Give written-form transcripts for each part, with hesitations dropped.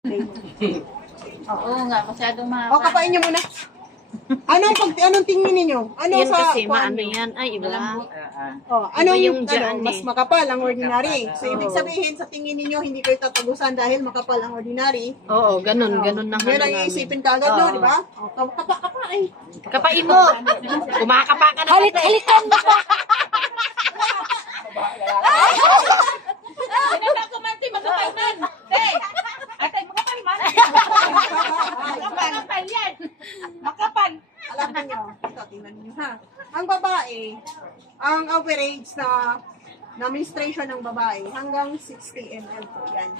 Oo nga, masyadong mahaba. O, kapain niyo muna. Anong tingin ninyo? Ano Yan sa kasi, kuwan maano niyo? yan. Ay, iba. Anong Iba yung dyan mas eh. makapal ang ordinary? So, ibig sabihin, sa tingin ninyo, hindi kayo tatagusan dahil makapal ang ordinary. Oo, ganun na nga Yun ang namin. iisipin ka agad, no, Oo. di ba? Kapa eh. Kapain mo! Kumakapa ka na. Halikan mo pa! Pinata ko man, makapal man! Hey! Atay, makapal man! Makapal yan! Makapal! Alam niyo, ito, tingnan niyo ha. Ang babae, ang average na menstruation ng babae, hanggang 60 ml po yan.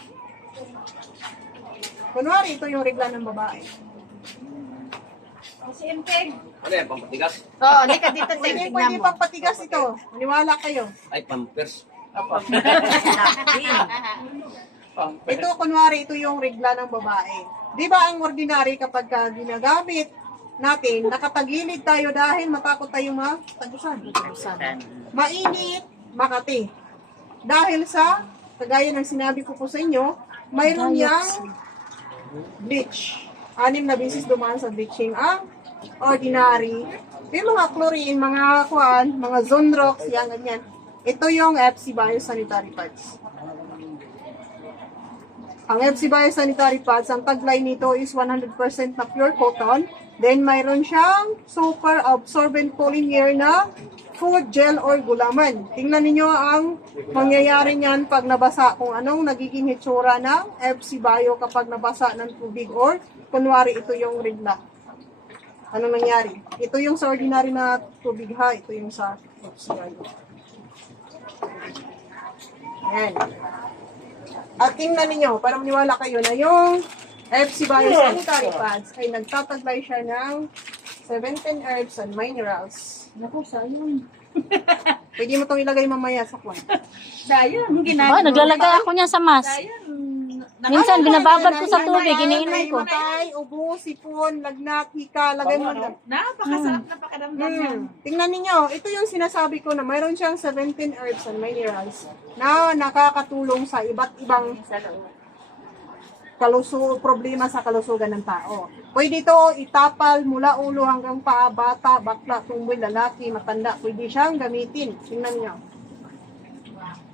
Kunwari, ito yung regla ng babae. Si Impeg! Ano yan, pampatigas? Oo, lika dito, Ting. Pwede Tignan mo. pang patigas ito. Maniwala kayo. Ay, pampers. Ito, kunwari, ito yung regla ng babae. Di ba ang ordinary kapag ginagamit natin, nakatagilid tayo dahil matakot tayong matagusan. Mainit, Makati. Dahil sa, kagaya ng sinabi ko po sa inyo, mayroon yang bleach. 6 na beses dumaan sa bleaching ang ordinary. Yung mga chlorine, mga kuan, mga Zonrox, yan, ganyan. Ito yung FC Biosanitary Pads. Ang FC Biosanitary Pads, ang tagline nito is 100% na pure cotton. Then, mayroon siyang super absorbent polymer na food gel or gulaman. Tingnan niyo ang mangyayari niyan pag nabasa, kung anong nagiging hitsura ng FC Bio kapag nabasa ng tubig or kunwari ito yung regla. Ano nangyari? Ito yung sa ordinary na tubig ha, ito yung sa FC Bio. Ayan. At tingnan niyo, para maniwala kayo na yung FC Bio Sanitary Pads ay nagtataglay siya ng 17 herbs and minerals. Naku, sayang. Pwede mo itong ilagay mamaya sa kwan. Sayang, ginagawa. naglalagay ako niya sa mas. Sayang. Minsan, binababad ko sa tubig, iniinom ko. Matay, ubo, sipon, lagnat, hika, lagay mo lang. Napakasarap na pakadamdam yan. Tingnan ninyo, ito yung sinasabi ko na mayroon siyang 17 herbs and minerals na nakakatulong sa iba't ibang problema sa kalusugan ng tao. Pwede ito itapal mula ulo hanggang paa, bata, bakla, tumboy, lalaki, matanda. Pwede siyang gamitin. Tingnan niyo.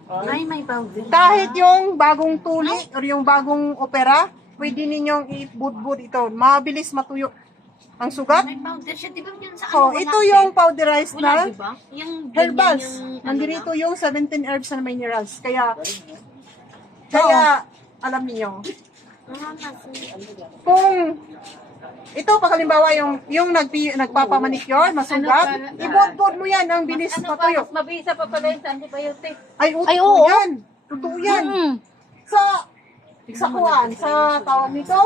Ay, may powder. Kahit yung bagong tuli or yung bagong opera, pwede ninyong i-budbud ito. Mabilis matuyo ang sugat. May powder siya, di ba yun sa Oh, ito yung powderized Wala, na di ba? Yung herbals. ganyan yung, Nandito yung 17 herbs and minerals. Kaya alam niyo, kung ito, pag halimbawa yung nagpapamanicure, masugat, ibudbud mo yan, ang bilis matuyo. Mas mabisa pa pala yung antibiotic. Ay, Ay, oo. yan. Totoo yan. Sa kuwan, sa tawag nito,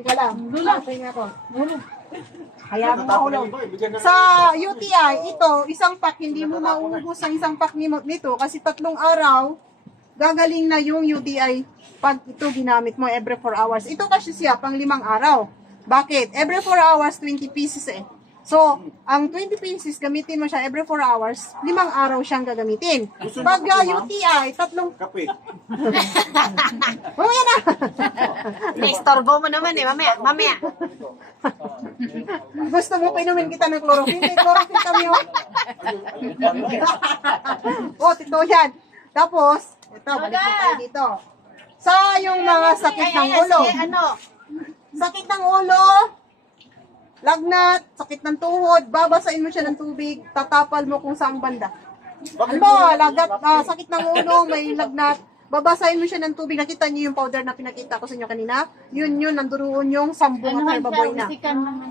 tika lang, lulapay nga ako. Hayaan mo mahulog. Sa UTI, ito, isang pack, hindi mo mauubos ang isang pack nito kasi 3 araw, gagaling na yung UTI pag ito ginamit mo every 4 hours. Ito kasi siya, pang 5 araw. Bakit? Every 4 hours, 20 pieces eh. So, ang 20 pieces, gamitin mo siya every 4 hours, 5 araw siyang gagamitin. Pag UTI, 3... Kape. Oh, yan na! Naistorbo mo naman eh, mamaya. Gusto mo painumin kita ng chloroquine? May chloroquine kami oh. Oh, tito yan. Tapos, ito, balik na tayo dito. Sa yung mga sakit ng ulo. Sakit ng ulo, lagnat, sakit ng tuhod, babasain mo siya ng tubig, tatapal mo kung saang banda. Halimbawa, sakit ng ulo, may lagnat, babasain mo siya ng tubig. Nakita niyo yung powder na pinakita ko sa inyo kanina? Yun, nanduroon yung sambong at baboy na.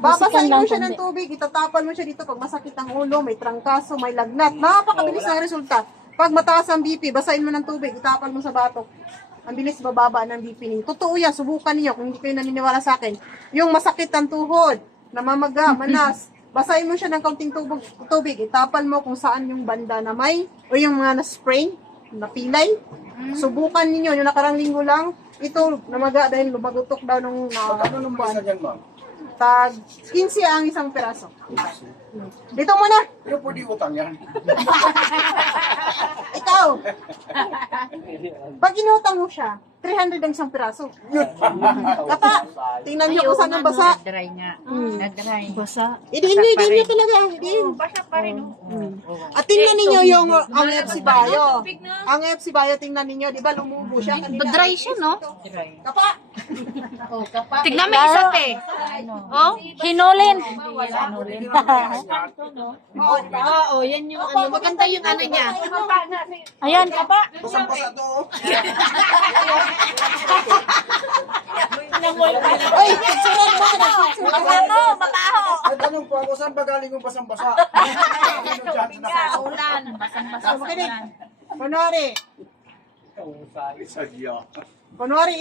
Babasain mo siya ng tubig, itatapal mo siya dito pag masakit ang ulo, may trangkaso, may lagnat. Napakabilis na resulta. Pag mataas ang BP, basain mo ng tubig, itapal mo sa batok. Ang bilis bababa ng BP ninyo. Totoo yan, subukan niyo kung hindi kayo naniniwala sa akin. Yung masakit ang tuhod, namamaga, manas, basahin mo siya ng kaunting tubig, itapal mo kung saan yung banda na may, o yung mga na-spray, napilay. Subukan niyo yung nakarang linggo lang, ito namaga dahil lumagutok daw nung buwan. Tag 15 ang isang peraso. Dito muna. Pero pwede utang yan. Ikaw. Pag inutang mo siya, 300 ang isang piraso. Kapa, tingnan nyo kung saan ang basa. Dry nga. Na-dry. Basa. Idiin nyo talaga. Idiin. Basa pa rin. At tingnan ninyo yung ang FC Bayo. Ang FC Bayo, tingnan ninyo, di ba lumubo siya kanina? Dry siya, no? Dry. Kapa, Tignan mo isa, te. Oh, hinulin. Oo, yan yung ano. Maganda yung ano niya. Ayan, kapa. Basang-basa to. oh. ay, picturean mo. Mabaho. Ay, tanong po ako, saan ba galing yung basang-basa? Sa ulan. Basang-basa sa ulan. Kunwari, Sadya. kunwari,